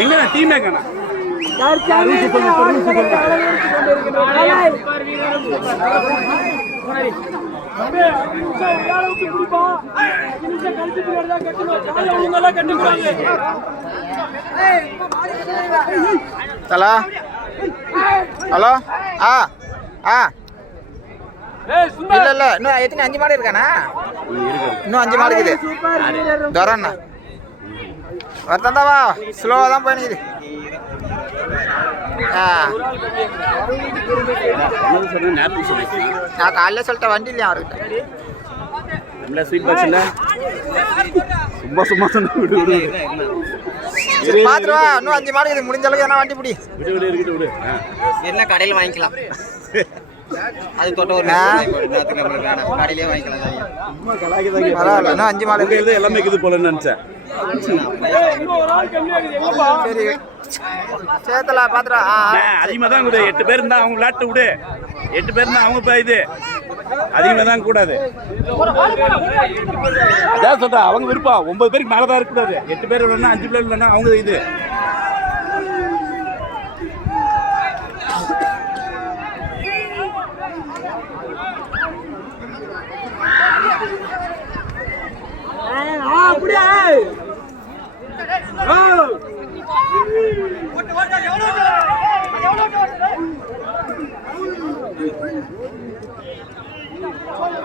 எங்க டீமே காணா தலா ஹலோ இல்ல இல்ல இன்னும் எத்தனை 5 மாடு இருக்காண்ணா இன்னும் 5 மாடு இருக்குது தரண்ணா வரத்தாவா ஸ்லோவா தான் போயிடுது நான் காலையில சொல்லிட்டேன் வண்டி இல்லையா அவர்கிட்ட சும்மா சும்மா பாத்துருவா இன்னும் 5 மாடு இது முடிஞ்ச அளவுக்கு என்ன வண்டி பிடி என்ன கடையில் வாங்கிக்கலாம் அது தொட்ட ஒரு கடையிலே வாங்கிக்கலாம் பரவாயில்ல இன்னும் 5 மாடு எல்லாமே இருக்குது போல நினைச்சேன் சரி சேத்தலா பாத்துறா அதிகமா தான் கூட 8 பேர் இருந்தா அவங்க விளையாட்டு விடு 8 பேர் இருந்தா அவங்க இது அதிகமா தான் கூடாது அதான் சொல்றேன் அவங்க விருப்பம் 9 பேருக்கு மேலதான் இருக்கக்கூடாது 8 பேர் இல்லைன்னா 5 பேர் இல்லைன்னா அவங்க இது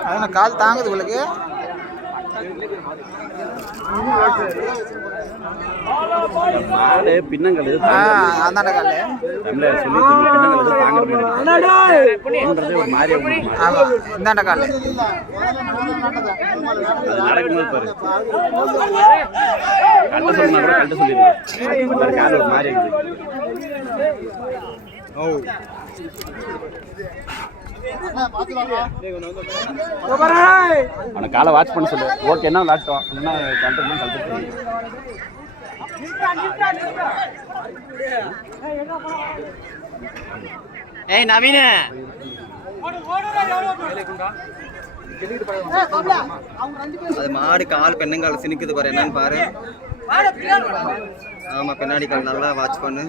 அதனால கால் தாங்குது உங்களுக்கு பின்னங்கள் அந்தாண்ட கால் இந்தாண்ட கால் நடக்கும்போது பாரு கட்ட சொன்னா கூட கட்ட சொல்லிடுவேன் கால் ஒரு மாதிரி அவனை காலை வாட்ச் பண்ண சொல்லு ஓகே என்ன விளாட்டோம் என்ன கல்ட்டு ஏய் நவீன அது மாடு கால் பெண்ணங்கால் சினிக்குது பாரு என்னன்னு பாரு ஆமா பின்னாடி கால் நல்லா வாட்ச் பண்ணு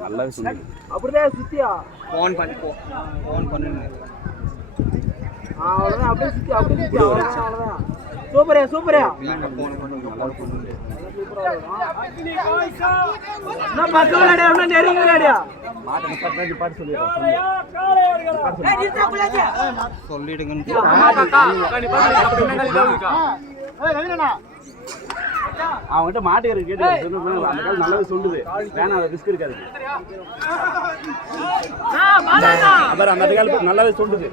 நல்லாவே சொல்லு அப்படிதான் சுத்தியா போன் பண்ணு அவ்வளவுதான் அப்படியே சுத்தி அவ்வளவுதான் சூப்பரா அவன்கிட்ட மாட்டுக்கார கேட்டு அந்த காலம் நல்லாவே சொல்லுது வேணாம் ரிஸ்க் இருக்காது அப்புறம் அந்த காலத்துக்கு நல்லாவே சொல்லுது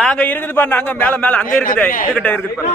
நாங்க இருக்குது பாரு நாங்க மேல மேல அங்க இருக்குது இதுகிட்ட இருக்குது பாரு